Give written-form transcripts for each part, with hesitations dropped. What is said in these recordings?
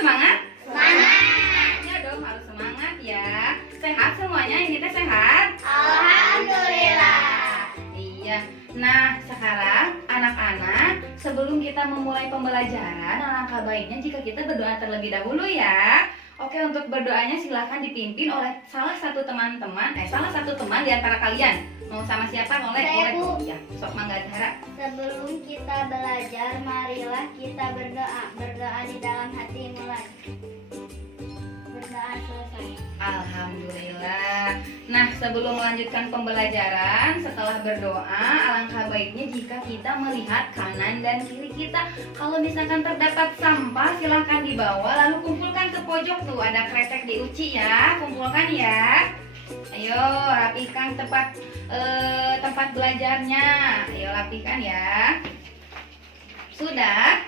semangat? Semangat. Ya dong, harus semangat ya. Sehat semuanya, ini teh sehat? Alhamdulillah. Iya. Nah, sekarang anak-anak, sebelum kita memulai pembelajaran, alangkah baiknya jika kita berdoa terlebih dahulu ya. Oke, untuk berdoanya silahkan dipimpin oleh salah satu teman di antara kalian. Mau sama siapa? Saya, Bu. Ya, sok mangga Zahra. Sebelum kita belajar, marilah kita berdoa. Berdoa di dalam hati mulai. Berdoa selesai. Alhamdulillah. Nah, sebelum melanjutkan pembelajaran, setelah berdoa, alangkah baiknya jika kita melihat kanan dan kiri kita. Kalau misalkan terdapat sampah, silahkan dibawa, lalu kumpulkan ke pojok tuh. Ada kretek di uci ya, kumpulkan ya. Ayo, rapikan tempat belajarnya. Ayo, rapikan ya. Sudah?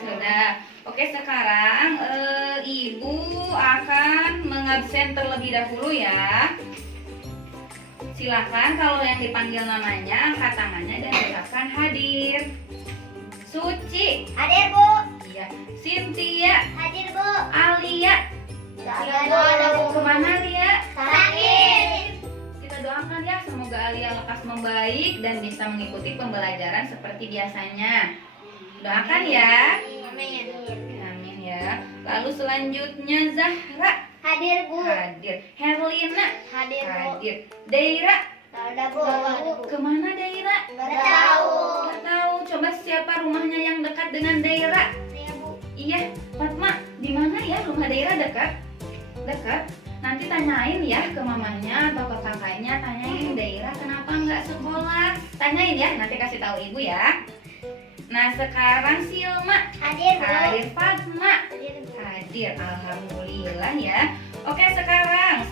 Sudah. Oke, sekarang Ibu akan mengabsen terlebih dahulu ya. Silakan kalau yang dipanggil namanya angkat tangannya dan ucapkan hadir. Suci. Hadir, Bu. Iya. Cynthia. Hadir, Bu. Alia. Hadir, Bu. Kemana Lia? Sakit. Kita doakan ya, semoga Alia lekas membaik dan bisa mengikuti pembelajaran seperti biasanya. Doakan ya. Amin. Amin ya. Lalu selanjutnya Zahra. Hadir, Bu. Hadir. Herlina. Hadir, Bu. Hadir. Deira. Ada, Bu. Kemana Deira? Nggak tahu. Nggak tahu. Coba siapa rumahnya yang dekat dengan Deira? Iya, Bu. Iya, Fatma. Di mana ya rumah Deira dekat? Dekat. Nanti tanyain ya ke mamanya atau ke kakaknya. Tanyain Deira kenapa nggak sekolah. Tanyain ya. Nanti kasih tahu ibu ya. Nah, sekarang Silma. Hadir, Bu. Hadir. Fatma. Hadir, Bu. Hadir, alhamdulillah ya. Oke, sekarang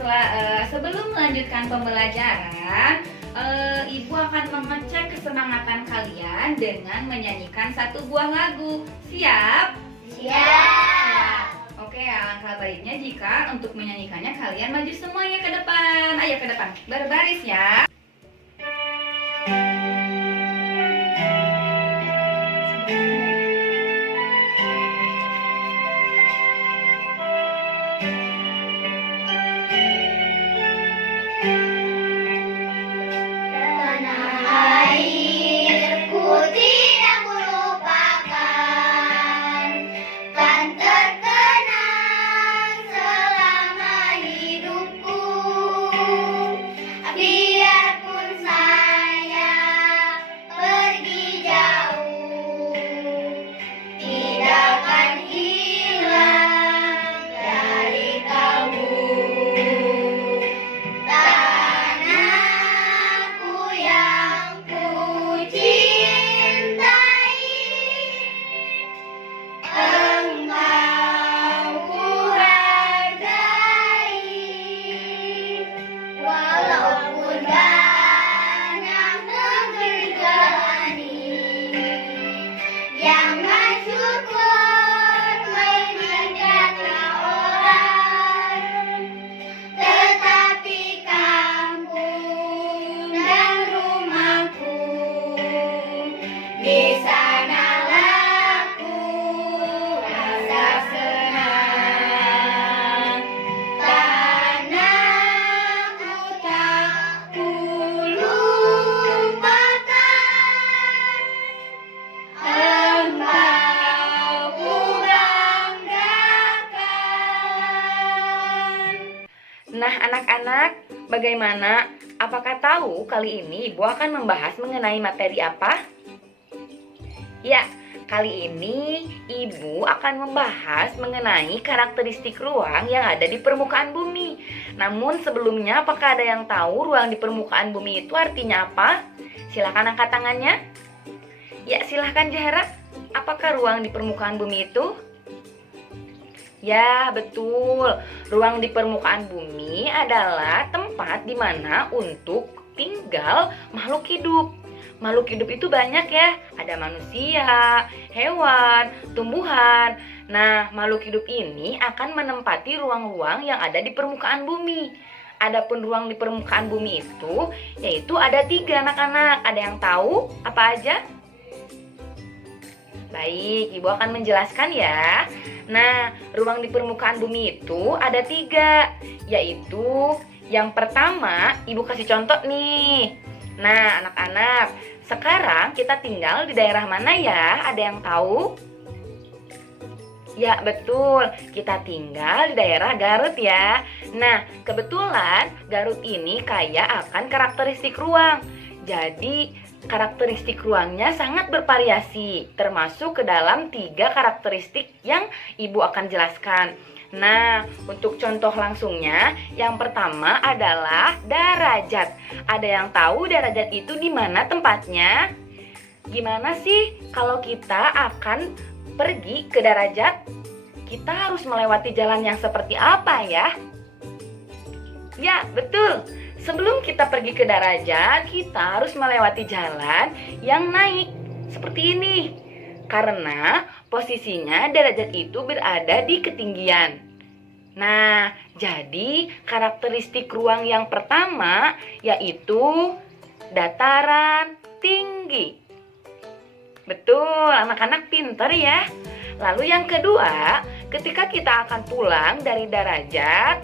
sebelum melanjutkan pembelajaran, Ibu akan mengecek kesemangatan kalian dengan menyanyikan satu buah lagu. Siap? Siap. Oke, alangkah baiknya jika untuk menyanyikannya kalian maju semuanya ke depan. Ayo ke depan, berbaris ya. Tanah airku tidak melupakan, kan terkenang selama hidupku. Biarpun saya pergi jauh, tidak akan hilang dari kalbu. Tanahku yang ku cintai, engkau ku hargai. Walaupun banyak negeri jalani, jangan syukur meninggalkan orang. Tetapi kampung dan rumahku, di sanalah ku rasa senang. Tanahku tak ku lupakan, engkau ku banggakan. Nah, anak-anak, bagaimana? Apakah tahu kali ini Ibu akan membahas mengenai materi apa? Ya, kali ini Ibu akan membahas mengenai karakteristik ruang yang ada di permukaan bumi. Namun sebelumnya, apakah ada yang tahu ruang di permukaan bumi itu artinya apa? Silakan angkat tangannya. Ya, silahkan Zahra. Apakah ruang di permukaan bumi itu? Ya, betul. Ruang di permukaan bumi adalah tempat di mana untuk tinggal makhluk hidup. Makhluk hidup itu banyak ya. Ada manusia, hewan, tumbuhan. Nah, makhluk hidup ini akan menempati ruang-ruang yang ada di permukaan bumi. Adapun ruang di permukaan bumi itu, yaitu ada 3 anak-anak. Ada yang tahu apa aja? Baik, Ibu akan menjelaskan ya. Nah, ruang di permukaan bumi itu ada 3, yaitu yang pertama, Ibu kasih contoh nih. Nah, anak-anak, sekarang kita tinggal di daerah mana ya? Ada yang tahu? Ya, betul. Kita tinggal di daerah Garut ya. Nah, kebetulan Garut ini kaya akan karakteristik ruang. Jadi, karakteristik ruangnya sangat bervariasi, termasuk ke dalam 3 karakteristik yang Ibu akan jelaskan. Nah, untuk contoh langsungnya, yang pertama adalah derajat. Ada yang tahu derajat itu di mana tempatnya? Gimana sih kalau kita akan pergi ke derajat? Kita harus melewati jalan yang seperti apa ya? Ya, betul. Sebelum kita pergi ke derajat, kita harus melewati jalan yang naik seperti ini. Karena posisinya derajat itu berada di ketinggian. Nah, jadi karakteristik ruang yang pertama yaitu dataran tinggi. Betul, anak-anak pintar ya. Lalu yang kedua, ketika kita akan pulang dari derajat,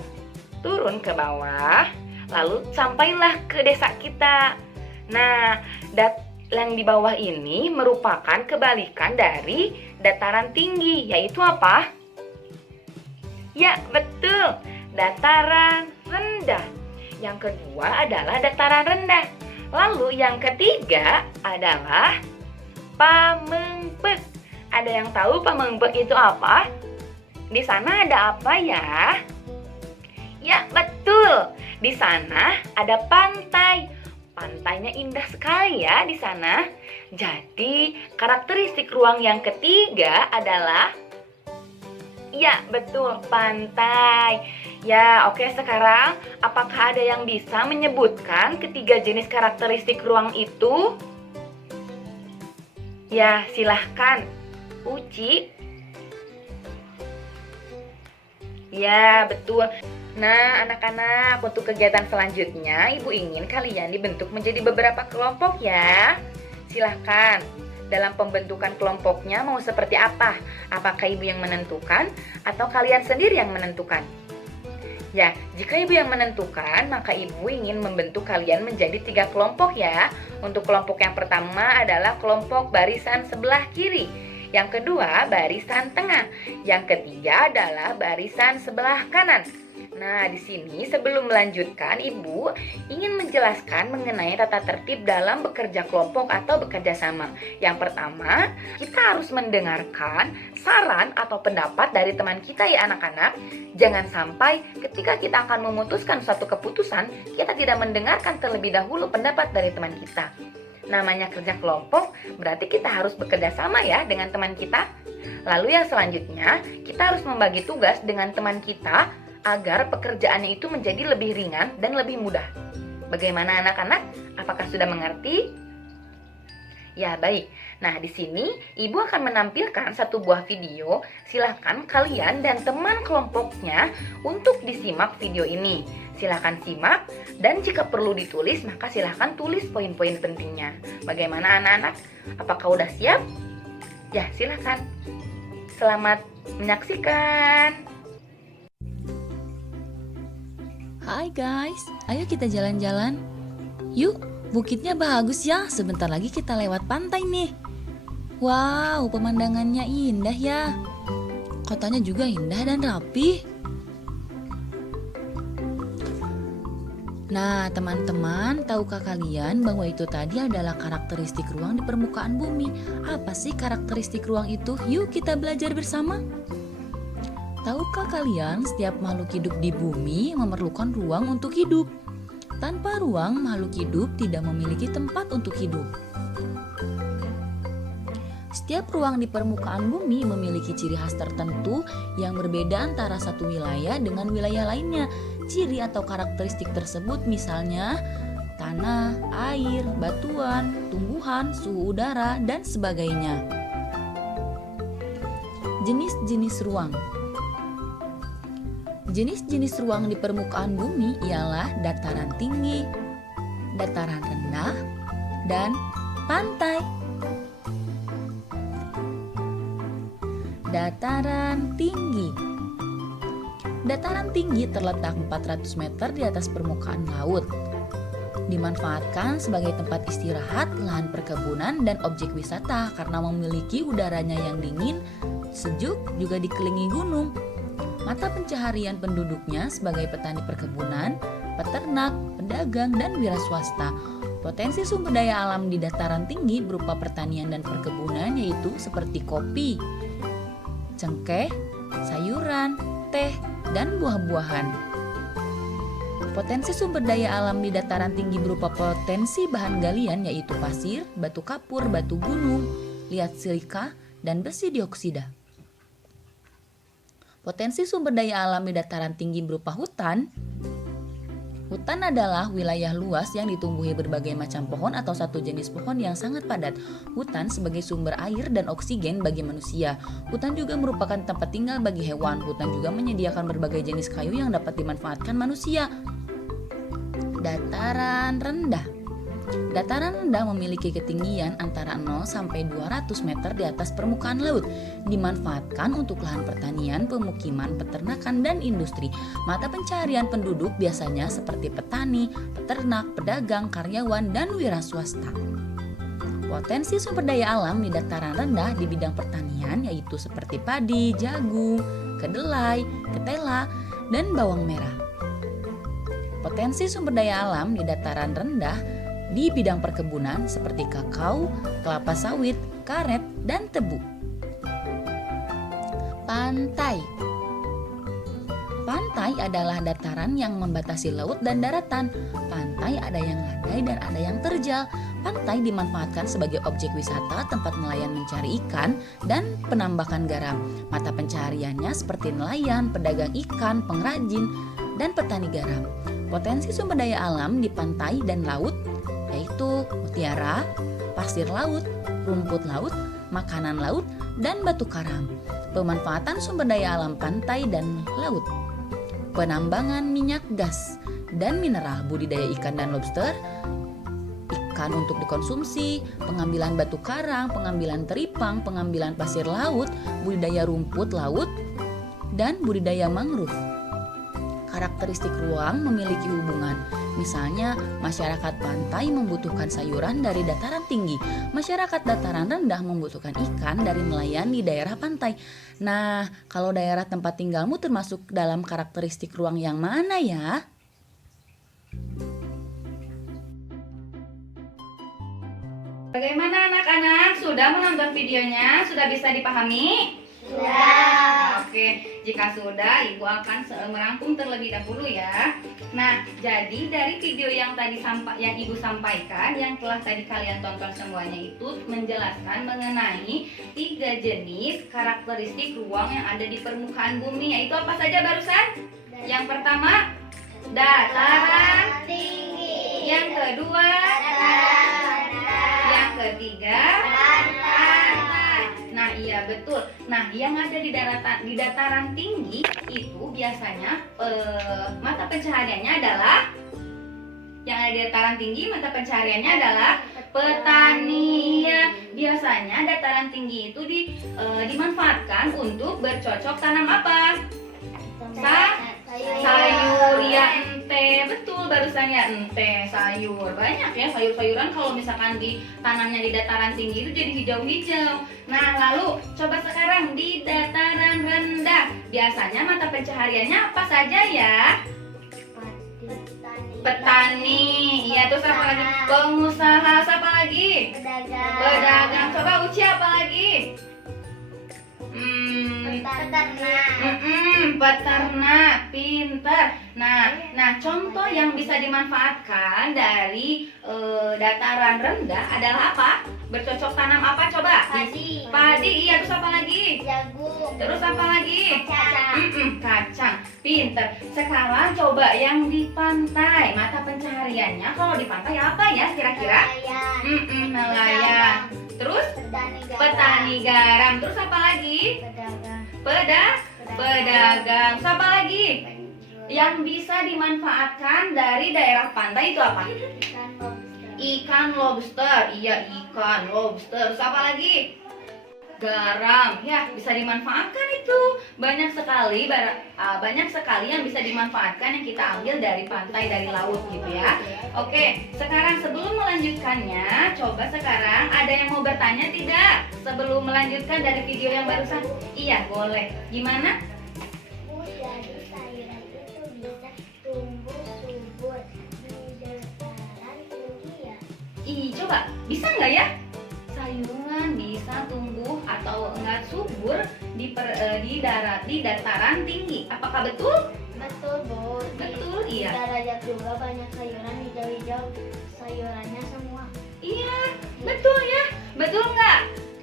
turun ke bawah, lalu sampailah ke desa kita. Nah, yang di bawah ini merupakan kebalikan dari dataran tinggi, yaitu apa? Ya, betul, dataran rendah. Yang kedua adalah dataran rendah. Lalu yang ketiga adalah Pamengpeuk. Ada yang tahu Pamengpeuk itu apa? Di sana ada apa ya? Ya, betul. Di sana ada pantai. Pantainya indah sekali ya di sana. Jadi, karakteristik ruang yang ketiga adalah ya, betul, pantai. Ya, oke, sekarang apakah ada yang bisa menyebutkan ketiga jenis karakteristik ruang itu? Ya, silahkan. Uci. Ya, betul. Nah, anak-anak, untuk kegiatan selanjutnya, Ibu ingin kalian dibentuk menjadi beberapa kelompok ya. Silahkan. Dalam pembentukan kelompoknya mau seperti apa? Apakah Ibu yang menentukan atau kalian sendiri yang menentukan? Ya, jika Ibu yang menentukan, maka Ibu ingin membentuk kalian menjadi 3 kelompok ya. Untuk kelompok yang pertama adalah kelompok barisan sebelah kiri. Yang kedua, barisan tengah. Yang ketiga adalah barisan sebelah kanan. Nah, di sini sebelum melanjutkan, Ibu ingin menjelaskan mengenai tata tertib dalam bekerja kelompok atau bekerja sama. Yang pertama, kita harus mendengarkan saran atau pendapat dari teman kita ya anak-anak. Jangan sampai ketika kita akan memutuskan suatu keputusan, kita tidak mendengarkan terlebih dahulu pendapat dari teman kita. Namanya kerja kelompok, berarti kita harus bekerja sama ya dengan teman kita. Lalu yang selanjutnya, kita harus membagi tugas dengan teman kita agar pekerjaannya itu menjadi lebih ringan dan lebih mudah. Bagaimana anak-anak? Apakah sudah mengerti? Ya, baik. Nah, di sini Ibu akan menampilkan satu buah video. Silahkan kalian dan teman kelompoknya untuk disimak video ini. Silahkan simak, dan jika perlu ditulis, maka silahkan tulis poin-poin pentingnya. Bagaimana anak-anak? Apakah udah siap? Ya, silahkan. Selamat menyaksikan. Hai guys, ayo kita jalan-jalan. Yuk, bukitnya bagus ya. Sebentar lagi kita lewat pantai nih. Wow, pemandangannya indah ya. Kotanya juga indah dan rapi. Nah, teman-teman, tahukah kalian bahwa itu tadi adalah karakteristik ruang di permukaan bumi? Apa sih karakteristik ruang itu? Yuk kita belajar bersama. Tahukah kalian setiap makhluk hidup di bumi memerlukan ruang untuk hidup? Tanpa ruang, makhluk hidup tidak memiliki tempat untuk hidup. Setiap ruang di permukaan bumi memiliki ciri khas tertentu yang berbeda antara satu wilayah dengan wilayah lainnya. Ciri atau karakteristik tersebut misalnya tanah, air, batuan, tumbuhan, suhu udara, dan sebagainya. Jenis-jenis ruang. Jenis-jenis ruang di permukaan bumi ialah dataran tinggi, dataran rendah, dan pantai. Dataran tinggi. Dataran tinggi terletak 400 meter di atas permukaan laut. Dimanfaatkan sebagai tempat istirahat, lahan perkebunan, dan objek wisata karena memiliki udaranya yang dingin, sejuk, juga dikelilingi gunung. Mata pencaharian penduduknya sebagai petani perkebunan, peternak, pedagang, dan wira swasta. Potensi sumber daya alam di dataran tinggi berupa pertanian dan perkebunan yaitu seperti kopi, cengkeh, sayuran, teh, dan buah-buahan. Potensi sumber daya alam di dataran tinggi berupa potensi bahan galian yaitu pasir, batu kapur, batu gunung, liat silika, dan besi dioksida. Potensi sumber daya alam di dataran tinggi berupa hutan. Hutan adalah wilayah luas yang ditumbuhi berbagai macam pohon atau satu jenis pohon yang sangat padat. Hutan sebagai sumber air dan oksigen bagi manusia. Hutan juga merupakan tempat tinggal bagi hewan. Hutan juga menyediakan berbagai jenis kayu yang dapat dimanfaatkan manusia. Dataran rendah. Dataran rendah memiliki ketinggian antara 0 sampai 200 meter di atas permukaan laut. Dimanfaatkan untuk lahan pertanian, pemukiman, peternakan, dan industri. Mata pencaharian penduduk biasanya seperti petani, peternak, pedagang, karyawan, dan wira swasta. Potensi sumber daya alam di dataran rendah di bidang pertanian yaitu seperti padi, jagung, kedelai, ketela, dan bawang merah. Potensi sumber daya alam di dataran rendah di bidang perkebunan seperti kakao, kelapa sawit, karet, dan tebu. Pantai. Pantai adalah dataran yang membatasi laut dan daratan. Pantai ada yang landai dan ada yang terjal. Pantai dimanfaatkan sebagai objek wisata, tempat nelayan mencari ikan, dan penambakan garam. Mata pencahariannya seperti nelayan, pedagang ikan, pengrajin, dan petani garam. Potensi sumber daya alam di pantai dan laut yaitu mutiara, pasir laut, rumput laut, makanan laut, dan batu karang. Pemanfaatan sumber daya alam pantai dan laut. Penambangan minyak gas dan mineral, budidaya ikan dan lobster, ikan untuk dikonsumsi, pengambilan batu karang, pengambilan teripang, pengambilan pasir laut, budidaya rumput laut, dan budidaya mangrove. Karakteristik ruang memiliki hubungan. Misalnya, masyarakat pantai membutuhkan sayuran dari dataran tinggi. Masyarakat dataran rendah membutuhkan ikan dari nelayan di daerah pantai. Nah, kalau daerah tempat tinggalmu termasuk dalam karakteristik ruang yang mana ya? Bagaimana anak-anak? Sudah menonton videonya? Sudah bisa dipahami? Sudah. Oke, jika sudah, Ibu akan merangkum terlebih dahulu ya. Nah, jadi dari video yang tadi yang Ibu sampaikan, yang telah tadi kalian tonton semuanya itu menjelaskan mengenai 3 jenis karakteristik ruang yang ada di permukaan bumi. Yaitu apa saja barusan? Yang pertama, dataran tinggi. Yang kedua, Dataran rendah. yang ketiga, Pantai. Nah iya betul. Nah yang ada di dataran tinggi itu biasanya mata pencahariannya adalah yang ada di dataran tinggi mata pencahariannya adalah petani. Ya, biasanya dataran tinggi itu dimanfaatkan untuk bercocok tanam apa? Sayur ya, ente. Betul barusan ya, ente sayur. Banyak ya sayur-sayuran kalau misalkan ditanamnya di dataran tinggi itu jadi hijau-hijau. Nah lalu coba sekarang di dataran rendah, biasanya mata pencahariannya apa saja ya? Petani. Iya, terus apa lagi? Pengusaha. Siapa lagi? Pedagang. Coba Uci apa lagi? Peternak, pinter. Nah, contoh yang bisa dimanfaatkan dari dataran rendah adalah apa? Bercocok tanam apa coba? Padi, iya. Terus apa lagi? Jagung. Terus apa lagi? Kacang. Kacang, pinter. Sekarang coba yang di pantai, mata pencahariannya kalau di pantai apa ya kira-kira? Nelayan. Terus? Petani garam. Terus apa lagi? Pedagang. Siapa lagi? Yang bisa dimanfaatkan dari daerah pantai itu apa? Ikan lobster. Iya, ikan lobster. Terus apa lagi? garam. Ya, bisa dimanfaatkan itu. Banyak sekali yang bisa dimanfaatkan yang kita ambil dari pantai, dari laut gitu ya. Oke, sekarang sebelum melanjutkannya, coba sekarang ada yang mau bertanya tidak? Sebelum melanjutkan dari video yang barusan. Iya, boleh. Gimana? Bu, jadi sayuran itu bisa tumbuh subur di dataran tinggi ya? Coba, bisa nggak ya? Sayuran bisa tumbuh atau enggak subur di dataran tinggi. Apakah betul? Betul, Bu. Betul, Di iya. Darajat juga banyak sayuran hijau-hijau, sayurannya semua. Iya, betul ya. Betul nggak?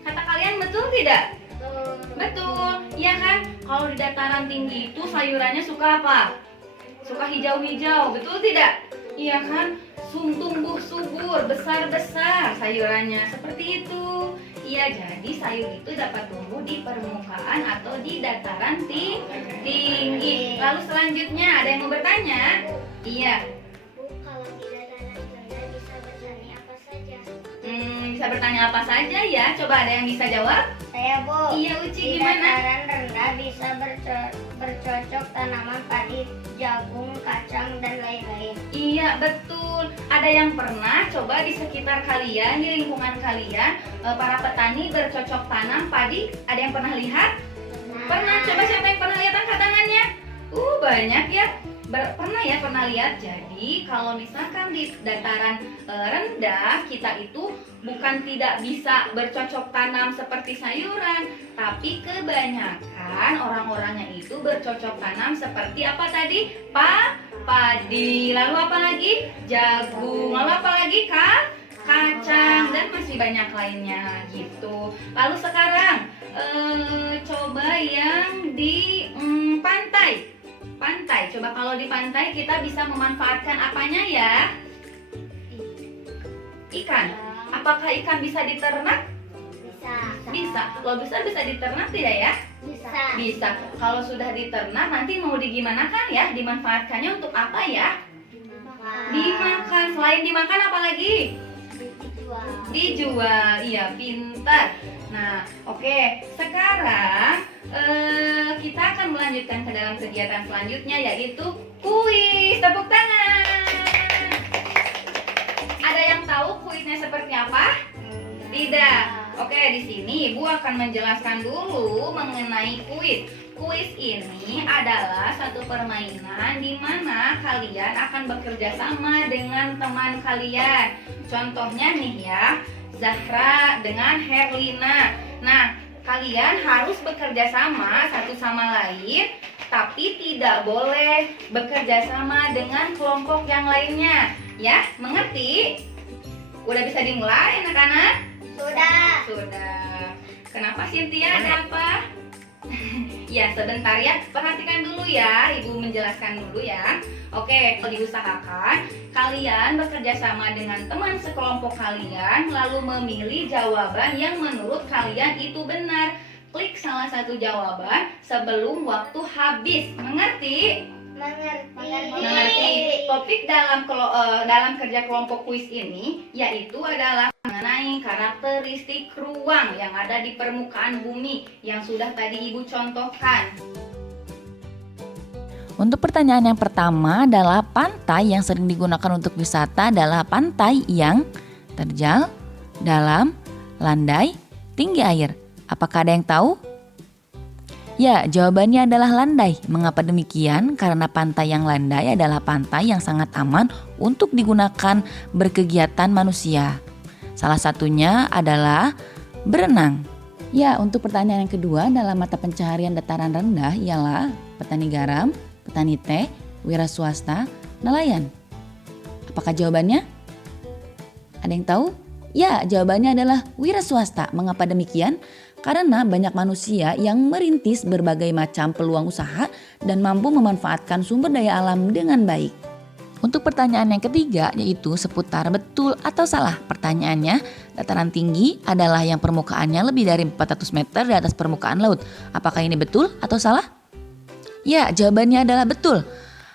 Kata kalian betul tidak? Betul. Betul, iya kan? Kalau di dataran tinggi itu sayurannya suka apa? Suka hijau-hijau, betul tidak? Iya kan? Tumbuh subur, besar-besar sayurannya, seperti itu. Iya, jadi sayur itu dapat tumbuh di permukaan atau di dataran tinggi. Lalu selanjutnya ada yang mau bertanya? Iya. Bu, kalau di dataran rendah bisa bertani apa saja? Bisa bertanya apa saja ya? Coba ada yang bisa jawab? Saya, Bu. Iya, Uci, Di gimana? dataran rendah bisa bercocok tanaman padi, jagung, kacang, dan lain-lain. Iya, betul. Ada yang pernah coba di sekitar kalian, di lingkungan kalian, para petani bercocok tanam padi? Ada yang pernah lihat? Pernah? Coba siapa yang pernah lihat, angkat tangannya? Banyak ya. Pernah lihat. Jadi kalau misalkan di dataran rendah, kita itu bukan tidak bisa bercocok tanam seperti sayuran, tapi kebanyakan orang-orangnya itu bercocok tanam seperti apa tadi? Padi. Lalu apa lagi? Jagung. Lalu apa lagi? Kacang, dan masih banyak lainnya gitu. Lalu sekarang coba yang di pantai. Coba kalau di pantai kita bisa memanfaatkan apanya ya? Ikan. Apakah ikan bisa diternak? Bisa. Bisa. Kalau bisa diternak tidak ya? Bisa. Bisa. Kalau sudah diternak nanti mau digimanakan ya? Dimanfaatkannya untuk apa ya? Dimakan. Selain dimakan apa lagi? Dijual. Iya, pintar. Nah, oke. Sekarang kita akan melanjutkan ke dalam kegiatan selanjutnya, yaitu kuis. Tepuk tangan. Ada yang tahu kuisnya seperti apa? Tidak. Oke, di sini Ibu akan menjelaskan dulu mengenai kuis. Kuis ini adalah satu permainan di mana kalian akan bekerja sama dengan teman kalian. Contohnya nih ya, Zahra dengan Herlina. Nah, kalian harus bekerja sama satu sama lain, tapi tidak boleh bekerja sama dengan kelompok yang lainnya. Ya, mengerti? Udah bisa dimulai anak-anak? Sudah. Kenapa Cynthia, ada apa? Ya, sebentar ya. Perhatikan dulu ya, Ibu menjelaskan dulu ya. Oke, diusahakan kalian bekerja sama dengan teman sekelompok kalian, lalu memilih jawaban yang menurut kalian itu benar. Klik salah satu jawaban sebelum waktu habis. Mengerti? Mengerti. Topik dalam kerja kelompok kuis ini yaitu adalah mengenai karakteristik ruang yang ada di permukaan bumi yang sudah tadi Ibu contohkan. Untuk pertanyaan yang pertama adalah pantai yang sering digunakan untuk wisata adalah pantai yang terjal, dalam, landai, tinggi air. Apakah ada yang tahu? Ya, jawabannya adalah landai. Mengapa demikian? Karena pantai yang landai adalah pantai yang sangat aman untuk digunakan berkegiatan manusia. Salah satunya adalah berenang. Ya, untuk pertanyaan yang kedua dalam mata pencaharian dataran rendah ialah petani garam, petani teh, wira swasta, nelayan. Apakah jawabannya? Ada yang tahu? Ya, jawabannya adalah wira swasta. Mengapa demikian? Karena banyak manusia yang merintis berbagai macam peluang usaha dan mampu memanfaatkan sumber daya alam dengan baik. Untuk pertanyaan yang ketiga yaitu seputar betul atau salah. Pertanyaannya, dataran tinggi adalah yang permukaannya lebih dari 400 meter di atas permukaan laut. Apakah ini betul atau salah? Ya, jawabannya adalah betul.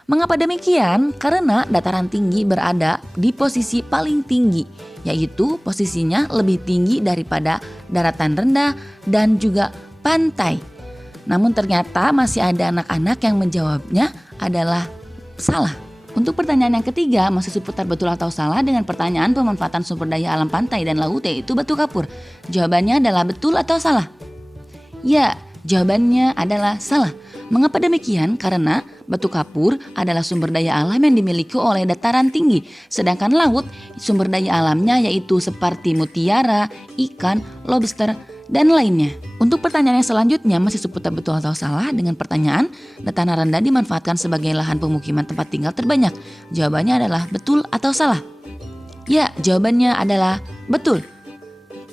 Mengapa demikian? Karena dataran tinggi berada di posisi paling tinggi, yaitu posisinya lebih tinggi daripada daratan rendah dan juga pantai. Namun ternyata masih ada anak-anak yang menjawabnya adalah salah. Untuk pertanyaan yang ketiga masih seputar betul atau salah dengan pertanyaan pemanfaatan sumber daya alam pantai dan laut yaitu batu kapur. Jawabannya adalah betul atau salah? Ya, jawabannya adalah salah. Mengapa demikian? Karena batu kapur adalah sumber daya alam yang dimiliki oleh dataran tinggi. Sedangkan laut sumber daya alamnya yaitu seperti mutiara, ikan, lobster, dan lainnya. Untuk pertanyaan yang selanjutnya masih seputar betul atau salah dengan pertanyaan dataran rendah dimanfaatkan sebagai lahan pemukiman tempat tinggal terbanyak. Jawabannya adalah betul atau salah? Ya, jawabannya adalah betul.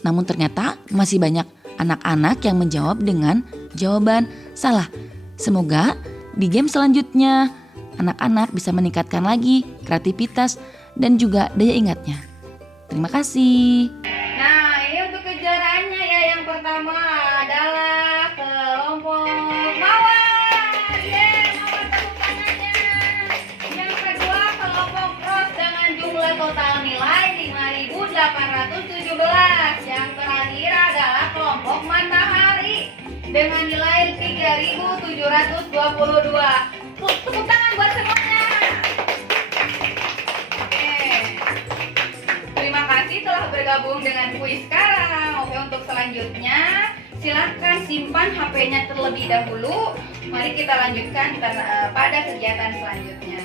Namun ternyata masih banyak anak-anak yang menjawab dengan jawaban salah. Semoga di game selanjutnya anak-anak bisa meningkatkan lagi kreativitas dan juga daya ingatnya. Terima kasih. Nah, ini untuk kejuaraannya ya. Yang pertama adalah kelompok Mawar. Mawar tepuk tangannya. Yang kedua kelompok Ros dengan jumlah total nilai 5.817. Yang terakhir adalah kelompok Matahari dengan nilai 3.722. Tepuk tangan buat semuanya. Terima kasih telah bergabung dengan kuis sekarang. Oke, untuk selanjutnya silahkan simpan HP-nya terlebih dahulu. Mari kita lanjutkan pada kegiatan selanjutnya.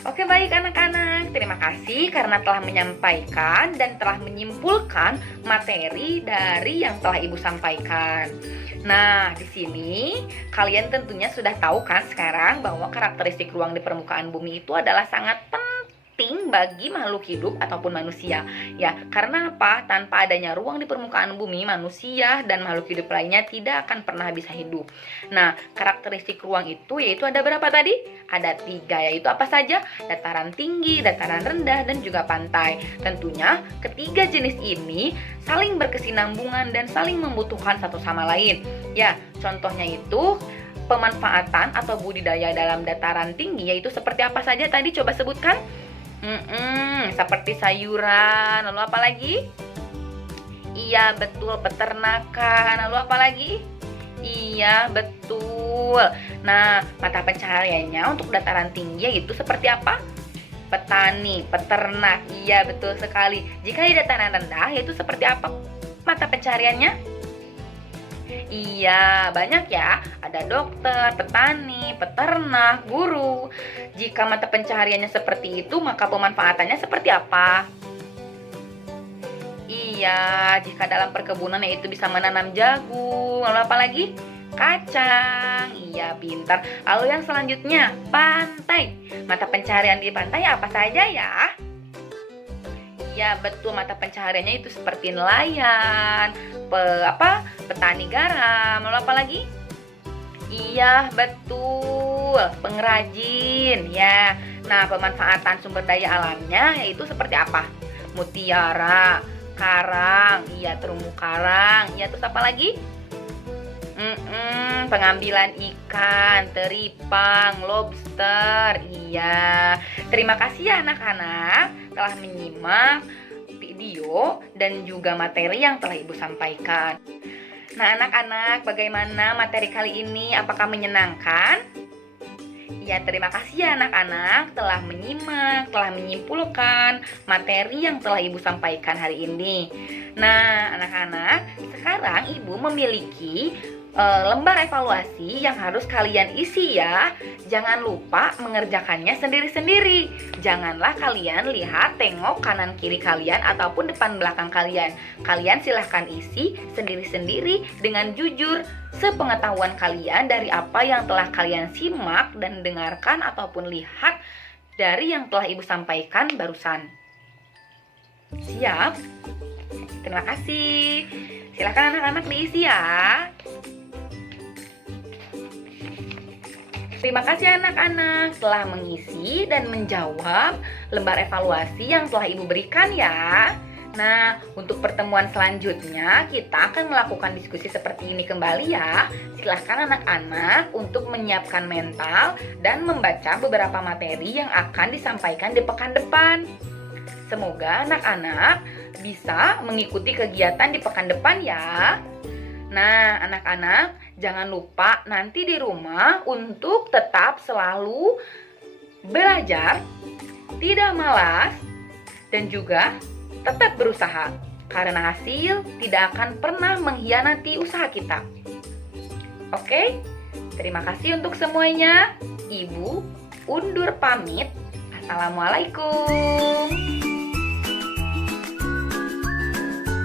Oke, baik anak-anak, terima kasih karena telah menyampaikan dan telah menyimpulkan materi dari yang telah Ibu sampaikan. Nah, di sini kalian tentunya sudah tahu kan sekarang bahwa karakteristik ruang di permukaan bumi itu adalah sangat penting bagi makhluk hidup ataupun manusia. Ya, karena apa? Tanpa adanya ruang di permukaan bumi, manusia dan makhluk hidup lainnya tidak akan pernah bisa hidup. Nah, karakteristik ruang itu yaitu ada berapa tadi? Ada 3, yaitu apa saja? Dataran tinggi, dataran rendah, dan juga pantai. Tentunya ketiga jenis ini saling berkesinambungan dan saling membutuhkan satu sama lain. Ya, contohnya itu pemanfaatan atau budidaya dalam dataran tinggi yaitu seperti apa saja tadi? Coba sebutkan. Seperti sayuran, lalu apa lagi? Iya, betul, peternakan. Lalu apa lagi? Iya, betul. Nah, mata pencahariannya untuk dataran tinggi yaitu seperti apa? Petani, peternak. Iya, betul sekali. Jika di dataran rendah yaitu seperti apa mata pencahariannya? Iya, banyak ya. Ada dokter, petani, peternak, guru. Jika mata pencahariannya seperti itu, maka pemanfaatannya seperti apa? Iya, jika dalam perkebunan yaitu bisa menanam jagung. Lalu apa lagi? Kacang. Iya, pintar. Lalu yang selanjutnya, pantai. Mata pencaharian di pantai apa saja ya? Iya, betul, mata pencahariannya itu seperti nelayan, petani garam. Lalu apa lagi? Iya, betul, pengrajin ya. Nah, pemanfaatan sumber daya alamnya yaitu seperti apa? Mutiara, karang, iya, terumbu karang. Iya, terus apa lagi? Pengambilan ikan, teripang, lobster. Iya. Terima kasih ya anak-anak telah menyimak video dan juga materi yang telah Ibu sampaikan. Nah, anak-anak, bagaimana materi kali ini? Apakah menyenangkan? Ya, terima kasih ya anak-anak telah menyimak, telah menyimpulkan materi yang telah Ibu sampaikan hari ini. Nah, anak-anak, sekarang Ibu memiliki lembar evaluasi yang harus kalian isi ya. Jangan lupa mengerjakannya sendiri-sendiri. Janganlah kalian lihat, tengok kanan kiri kalian ataupun depan belakang kalian. Kalian silahkan isi sendiri-sendiri dengan jujur sepengetahuan kalian dari apa yang telah kalian simak dan dengarkan ataupun lihat dari yang telah Ibu sampaikan barusan. Siap? Terima kasih. Silahkan anak-anak diisi ya. Terima kasih anak-anak telah mengisi dan menjawab lembar evaluasi yang telah Ibu berikan ya. Nah, untuk pertemuan selanjutnya kita akan melakukan diskusi seperti ini kembali ya. Silahkan anak-anak untuk menyiapkan mental dan membaca beberapa materi yang akan disampaikan di pekan depan. Semoga anak-anak bisa mengikuti kegiatan di pekan depan ya. Nah, anak-anak jangan lupa nanti di rumah untuk tetap selalu belajar, tidak malas, dan juga tetap berusaha, karena hasil tidak akan pernah mengkhianati usaha kita. Oke, terima kasih untuk semuanya. Ibu undur pamit. Assalamualaikum.